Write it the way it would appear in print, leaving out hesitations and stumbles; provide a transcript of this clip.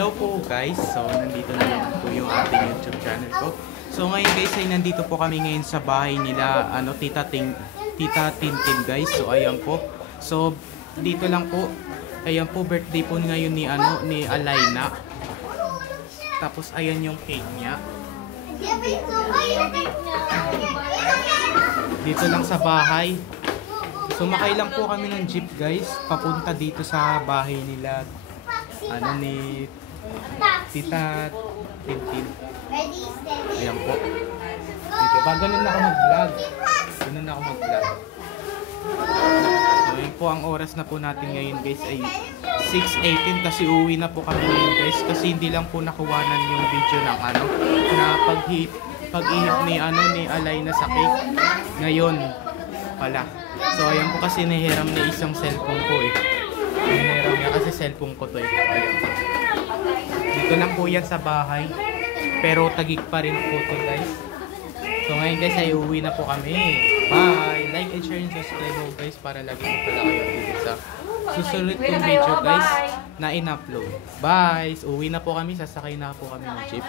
Hello po guys, so nandito na naman po yung ating YouTube channel ko. So ngayon guys ay nandito po kami ngayon sa bahay nila Tita Tintin guys. So ayan po. So dito lang po. Ayan po, birthday po ngayon ni ni Alaina. Tapos ayan yung cake niya. Dito lang sa bahay. Sumakay lang po kami ng jeep guys, papunta dito sa bahay nila ni Tita Tintin. Ayan po. Dito ba ganun na ako mag-vlog? Ganun na ako mag-vlog. So yun po ang oras na po natin ngayon guys ay 6:18 kasi uwi na po kami ngayon guys kasi hindi lang po nakuwanan yung video ng na pag-ihip ni ni Alaina sa cake ngayon pala. So ayan po kasi nahiram na isang cellphone ko Nahiram niya kasi cellphone ko to Ayan. Dito lang po yan sa bahay. Pero tagig pa rin po to guys. So ngayon guys ay uuwi na po kami. Bye! Like and share and subscribe mo guys para lagi mo pala kayo dito sa susunod kong video guys na in-upload. Bye! So, uwi na po kami. Sasakay na po kami ng jeep.